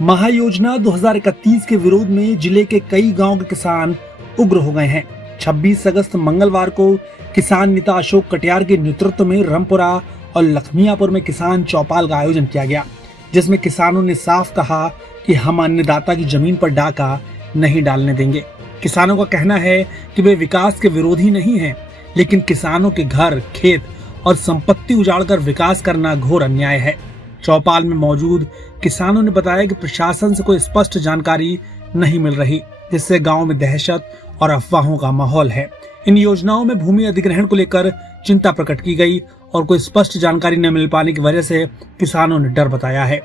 महायोजना 2031 के विरोध में जिले के कई गांव के किसान उग्र हो गए हैं। 26 अगस्त मंगलवार को किसान नेता अशोक कटियार के नेतृत्व में रामपुरा और लखमियापुर में किसान चौपाल का आयोजन किया गया, जिसमें किसानों ने साफ कहा कि हम अन्नदाता की जमीन पर डाका नहीं डालने देंगे। किसानों का कहना है कि वे विकास के विरोधी नहीं हैं, लेकिन किसानों के घर, खेत और संपत्ति उजाड़कर विकास करना घोर अन्याय है। चौपाल में मौजूद किसानों ने बताया कि प्रशासन से कोई स्पष्ट जानकारी नहीं मिल रही, जिससे गांव में दहशत और अफवाहों का माहौल है। इन योजनाओं में भूमि अधिग्रहण को लेकर चिंता प्रकट की गई और कोई स्पष्ट जानकारी न मिल पाने की वजह से किसानों ने डर बताया है।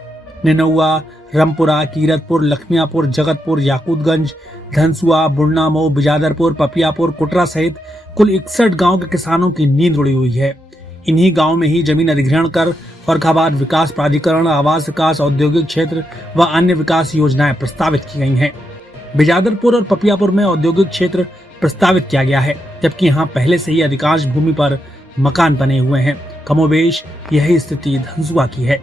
निनौआ, रामपुरा, कीरतपुर, लखमियापुर, जगतपुर, याकूतगंज, धनसुआ, बुढ़नामऊ, बिजादरपुर, पपियापुर, कुटरा सहित कुल 61 गांव के किसानों की नींद उड़ी हुई है। इन्हीं गांव में ही जमीन अधिग्रहण कर फर्रुखाबाद विकास प्राधिकरण, आवास विकास, औद्योगिक क्षेत्र व अन्य विकास योजनाएं प्रस्तावित की गई हैं। बिजादरपुर और पपियापुर में औद्योगिक क्षेत्र प्रस्तावित किया गया है, जबकि यहाँ पहले से ही अधिकांश भूमि पर मकान बने हुए हैं। कमोबेश यही स्थिति धनसुआ की है।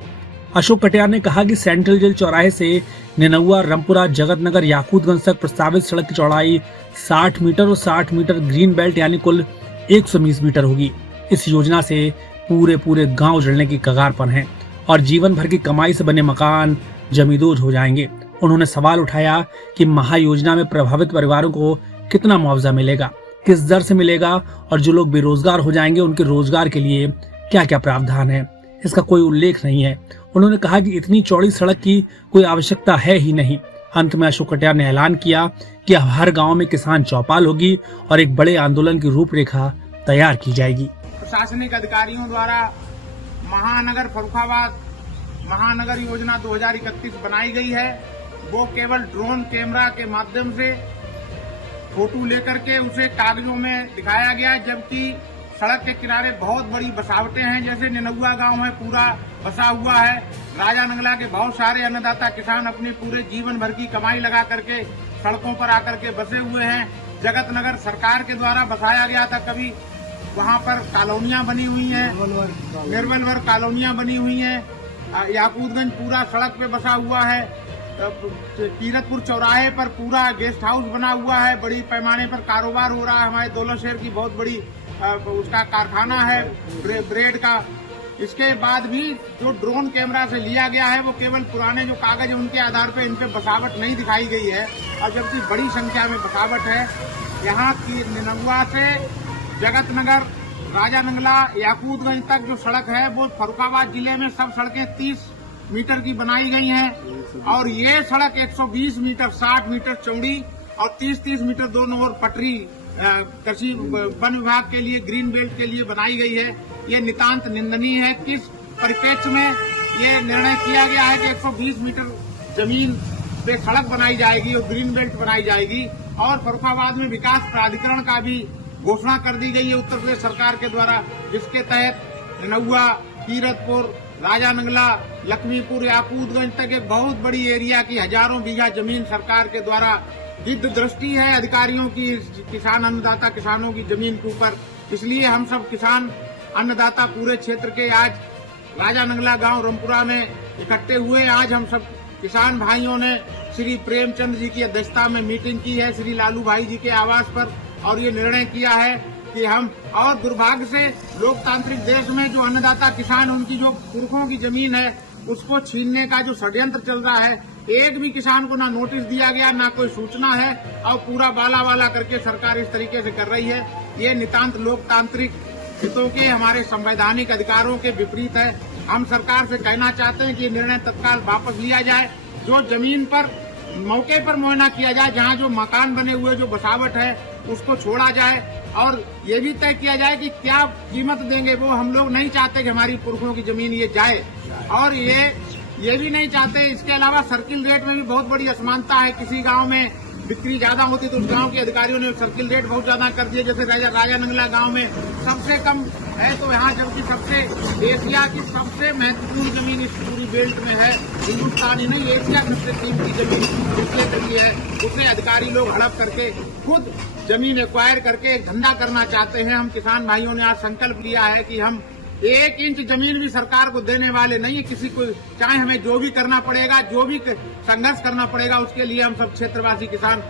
अशोक कटियार ने कहा कि सेंट्रल जेल चौराहे से निनौआ, रामपुरा, जगतनगर, याकूतगंज तक प्रस्तावित सड़क की चौड़ाई 60 मीटर और 60 मीटर ग्रीन बेल्ट यानी कुल 120 मीटर होगी। इस योजना से पूरे गांव उजड़ने की कगार पर हैं और जीवन भर की कमाई से बने मकान जमींदोज हो जाएंगे। उन्होंने सवाल उठाया कि महायोजना में प्रभावित परिवारों को कितना मुआवजा मिलेगा, किस दर से मिलेगा और जो लोग बेरोजगार हो जाएंगे उनके रोजगार के लिए क्या क्या प्रावधान है, इसका कोई उल्लेख नहीं है। उन्होंने कहा कि इतनी चौड़ी सड़क की कोई आवश्यकता है ही नहीं। अंत में अशोक कटियार ने ऐलान किया कि हर गांव में किसान चौपाल होगी और एक बड़े आंदोलन की रूपरेखा तैयार की जाएगी। प्रशासनिक अधिकारियों द्वारा महानगर फर्रुखाबाद महानगर योजना 2031 बनाई गई है। वो केवल ड्रोन कैमरा के माध्यम से फोटो लेकर के उसे कागजों में दिखाया गया, जबकि सड़क के किनारे बहुत बड़ी बसावटें हैं। जैसे निनौआ गांव है, पूरा बसा हुआ है। राजा नंगला के बहुत सारे अन्नदाता किसान अपने पूरे जीवन भर की कमाई लगा करके सड़कों पर आकर के बसे हुए हैं। जगतनगर सरकार के द्वारा बसाया गया था, कभी वहाँ पर कॉलोनियां बनी हुई हैं, निर्मल वर्ग कॉलोनियां बनी हुई हैं। याकूतगंज पूरा सड़क पे बसा हुआ है। कीरतपुर चौराहे पर पूरा गेस्ट हाउस बना हुआ है। बड़ी पैमाने पर कारोबार हो रहा है। हमारे दौलत शहर की बहुत बड़ी उसका कारखाना है ब्रेड का। इसके बाद भी जो ड्रोन कैमरा से लिया गया है वो केवल पुराने जो कागज है उनके आधार पर इन पे बसावट नहीं दिखाई गई है, और जबकि बड़ी संख्या में बसावट है। यहाँ की निनौआ से जगतनगर, राजा नंगला, याकूतगंज तक जो सड़क है वो फर्रुखाबाद जिले में सब सड़कें 30 मीटर की बनाई गई हैं, और ये सड़क 120 मीटर 60 मीटर चौड़ी और 30-30 मीटर दोनों ओर पटरी कृषि वन विभाग के लिए ग्रीन बेल्ट के लिए बनाई गई है। ये नितांत निंदनीय है। किस परिप्रेक्ष्य में ये निर्णय किया गया है कि 120 मीटर जमीन पे सड़क बनाई जाएगी और ग्रीन बेल्ट बनाई जाएगी, और फर्रुखाबाद में विकास प्राधिकरण का भी घोषणा कर दी गई है उत्तर प्रदेश सरकार के द्वारा, जिसके तहत निनौआ, कीरतपुर, राजा नंगला, लखमीपुर, याकूतगंज तक एक बहुत बड़ी एरिया की हजारों बीघा जमीन सरकार के द्वारा गिद्ध दृष्टि है अधिकारियों की किसान अन्नदाता किसानों की जमीन के ऊपर। इसलिए हम सब किसान अन्नदाता पूरे क्षेत्र के आज राजा नंगला गांव रामपुरा में इकट्ठे हुए। आज हम सब किसान भाइयों ने श्री प्रेमचंद जी की अध्यक्षता में मीटिंग की है श्री लालू भाई जी के आवास पर, और ये निर्णय किया है कि हम, और दुर्भाग्य से लोकतांत्रिक देश में जो अन्नदाता किसान उनकी जो पुरखों की जमीन है उसको छीनने का जो षड्यंत्र चल रहा है, एक भी किसान को ना नोटिस दिया गया, ना कोई सूचना है, और पूरा बाला करके सरकार इस तरीके से कर रही है। ये नितांत लोकतांत्रिक हितों के, हमारे संवैधानिक अधिकारों के विपरीत है। हम सरकार से कहना चाहते हैं कि निर्णय तत्काल वापस लिया जाए। जो जमीन पर मौके पर मुआयना किया जाए, जहाँ जो मकान बने हुए जो बसावट है उसको छोड़ा जाए, और ये भी तय किया जाए कि क्या कीमत देंगे। वो हम लोग नहीं चाहते कि हमारी पुरखों की जमीन ये जाए, और ये भी नहीं चाहते। इसके अलावा सर्किल रेट में भी बहुत बड़ी असमानता है। किसी गांव में बिक्री ज्यादा होती तो उस गांव के अधिकारियों ने सर्किल रेट बहुत ज्यादा कर दिए। जैसे राजा नंगला गांव में सबसे कम है, तो यहाँ जबकि सबसे एशिया की सबसे महत्वपूर्ण जमीन इस पूरी बेल्ट में है, हिंदुस्तानी नहीं एशिया की सबसे कीमती जमीन इसलिए करी है। उसे अधिकारी लोग हड़प करके खुद जमीन एक्वायर करके एक धंधा करना चाहते हैं। हम किसान भाइयों ने आज संकल्प लिया है कि हम 1 इंच जमीन भी सरकार को देने वाले नहीं है। किसी को चाहे हमें जो भी करना पड़ेगा, जो भी संघर्ष करना पड़ेगा, उसके लिए हम सब क्षेत्रवासी किसान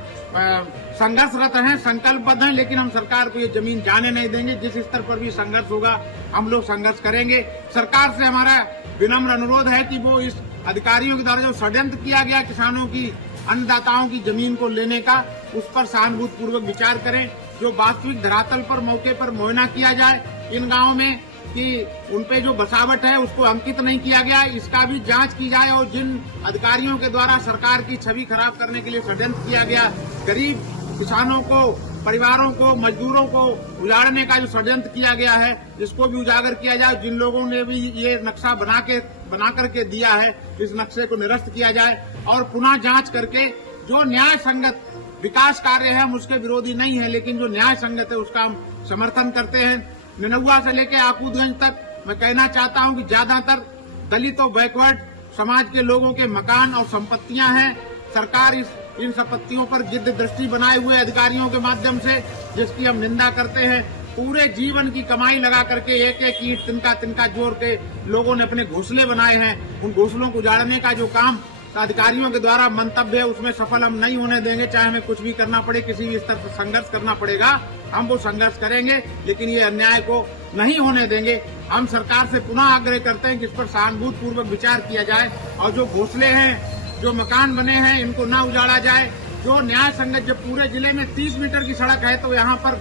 संघर्षरत हैं, संकल्पबद्ध हैं, लेकिन हम सरकार को ये जमीन जाने नहीं देंगे। जिस स्तर पर भी संघर्ष होगा हम लोग संघर्ष करेंगे। सरकार से हमारा विनम्र अनुरोध है कि वो इस अधिकारियों के द्वारा जो षड्यंत्र किया गया किसानों की, अन्नदाताओं की जमीन को लेने का, उस पर सहानुभूतिपूर्वक विचार करें। जो वास्तविक धरातल पर मौके पर मुआयना किया जाए इन गाँव में कि उनपे जो बसावट है उसको अंकित नहीं किया गया, इसका भी जांच की जाए। और जिन अधिकारियों के द्वारा सरकार की छवि खराब करने के लिए षड्यंत्र किया गया, गरीब किसानों को, परिवारों को, मजदूरों को उजाड़ने का जो षड्यंत्र किया गया है, इसको भी उजागर किया जाए। जिन लोगों ने भी ये नक्शा बना करके दिया है, इस नक्शे को निरस्त किया जाए और पुनः जांच करके जो न्याय संगत विकास कार्य है, हम उसके विरोधी नहीं है, लेकिन जो न्याय संगत है उसका हम समर्थन करते हैं। निनहुआ से लेकर आकूतगंज तक मैं कहना चाहता हूं कि ज्यादातर दलित और बैकवर्ड समाज के लोगों के मकान और संपत्तियां हैं। सरकार इन संपत्तियों पर गिद्ध दृष्टि बनाए हुए अधिकारियों के माध्यम से, जिसकी हम निंदा करते हैं, पूरे जीवन की कमाई लगा करके एक एक ईंट तिनका जोड़ के लोगों ने अपने घोंसले बनाए हैं। उन घोंसलों को उजाड़ने का जो काम अधिकारियों के द्वारा मंतव्य है, उसमें सफल हम नहीं होने देंगे। चाहे हमें कुछ भी करना पड़े, किसी भी स्तर पर संघर्ष करना पड़ेगा, हम वो संघर्ष करेंगे, लेकिन ये अन्याय को नहीं होने देंगे। हम सरकार से पुनः आग्रह करते हैं कि इस पर सहानुभूतिपूर्वक विचार किया जाए और जो घोंसले हैं, जो मकान बने हैं, इनको न उजाड़ा जाए। जो न्याय संगत, जब पूरे जिले में 30 मीटर की सड़क है तो यहाँ पर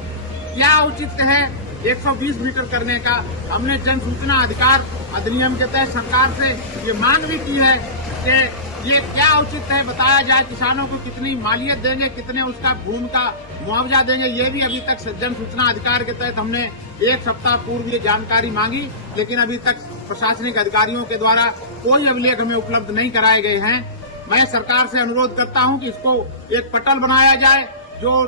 क्या औचित्य है 120 मीटर करने का। हमने जन सूचना अधिकार अधिनियम के तहत सरकार से ये मांग भी की है कि ये क्या उचित है, बताया जाए। किसानों को कितनी मालियत देंगे, कितने उसका भूमि का मुआवजा देंगे, ये भी अभी तक जन सूचना अधिकार के तहत हमने 1 सप्ताह पूर्व ये जानकारी मांगी, लेकिन अभी तक प्रशासनिक अधिकारियों के द्वारा कोई अभिलेख हमें उपलब्ध नहीं कराए गए हैं। मैं सरकार से अनुरोध करता हूं कि इसको एक पटल बनाया जाए। जो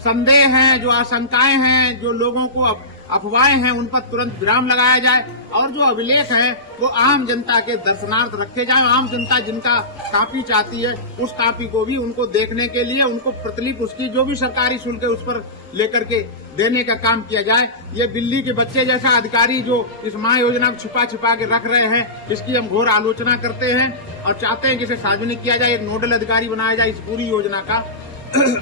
संदेह हैं, जो आशंकाएं हैं, जो लोगों को अफवाहें हैं, उन पर तुरंत विराम लगाया जाए और जो अभिलेख है वो आम जनता के दर्शनार्थ रखे जाए। आम जनता जिनका कॉपी चाहती है, उस कॉपी को भी उनको देखने के लिए, उनको प्रतिलिपि उसकी जो भी सरकारी शुल्क है उस पर लेकर के देने का काम किया जाए। ये बिल्ली के बच्चे जैसा अधिकारी जो इस महायोजना को छिपा के रख रहे हैं, इसकी हम घोर आलोचना करते हैं और चाहते हैं कि इसे सार्वजनिक किया जाए। एक नोडल अधिकारी बनाया जाए इस पूरी योजना का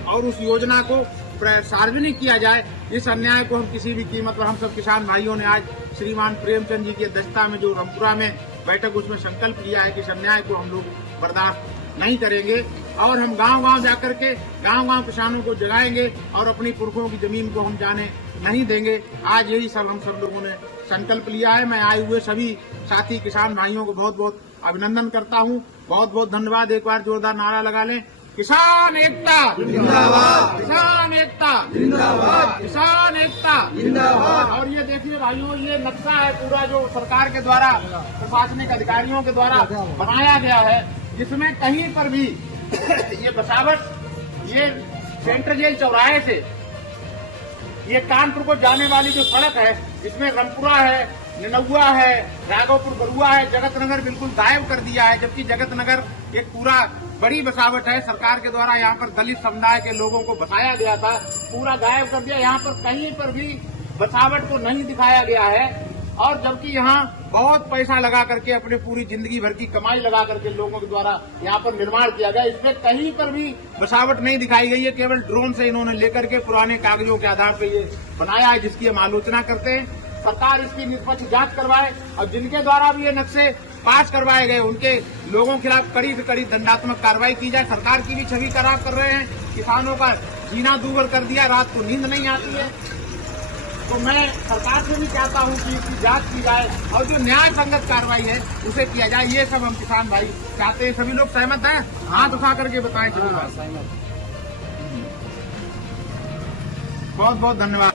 और उस योजना को सार्वजनिक किया जाए। इस अन्याय को हम किसी भी कीमत पर, हम सब किसान भाइयों ने आज श्रीमान प्रेमचंद जी की अध्यक्षता में जो रामपुरा में बैठक, उसमें संकल्प लिया है कि इस अन्याय को हम लोग बर्दाश्त नहीं करेंगे और हम गांव-गांव जाकर के गांव-गांव किसानों को जगाएंगे और अपनी पुरखों की जमीन को हम जाने नहीं देंगे। आज यही सब हम सब लोगों ने संकल्प लिया है। मैं आए हुए सभी साथी किसान भाइयों को बहुत बहुत अभिनंदन करता हूँ। बहुत बहुत धन्यवाद। एक बार जोरदार नारा लगा लें, किसान एकता जिंदाबाद, किसान एकता जिंदाबाद, किसान एकता जिंदाबाद। और ये देखिए भाइयों, ये नक्शा है पूरा जो सरकार के द्वारा, प्रशासनिक अधिकारियों के द्वारा बनाया गया है, जिसमें कहीं पर भी ये बसावट, ये सेंट्रल जेल चौराहे से ये कानपुर को जाने वाली जो सड़क है, इसमें रामपुरा है, निनहुआ है, राघोपुर बरुआ है, जगत नगर बिल्कुल गायब कर दिया है। जबकि जगत नगर एक पूरा बड़ी बसावट है, सरकार के द्वारा यहाँ पर दलित समुदाय के लोगों को बसाया गया था, पूरा गायब कर दिया। यहाँ पर कहीं पर भी बसावट को नहीं दिखाया गया है और जबकि यहाँ बहुत पैसा लगा करके, अपने पूरी जिंदगी भर की कमाई लगा करके लोगों के द्वारा यहाँ पर निर्माण किया गया। इसमें कहीं पर भी बसावट नहीं दिखाई गई है। केवल ड्रोन से इन्होंने लेकर के पुराने कागजों के आधार पर ये बनाया है, जिसकी हम आलोचना करते हैं। सरकार इसकी निष्पक्ष जांच करवाए और जिनके द्वारा भी ये नक्शे पास करवाए गए, उनके लोगों के खिलाफ कड़ी से कड़ी दंडात्मक कार्रवाई की जाए। सरकार की भी छवि खराब कर रहे हैं, किसानों का जीना दूभर कर दिया, रात को नींद नहीं आती है। तो मैं सरकार से भी चाहता हूं कि इसकी जांच की जाए और जो न्याय संगत कार्रवाई है उसे किया जाए। ये सब हम किसान भाई चाहते हैं। सभी लोग सहमत हैं? हाथ उठा करके बताएं। बहुत बहुत धन्यवाद।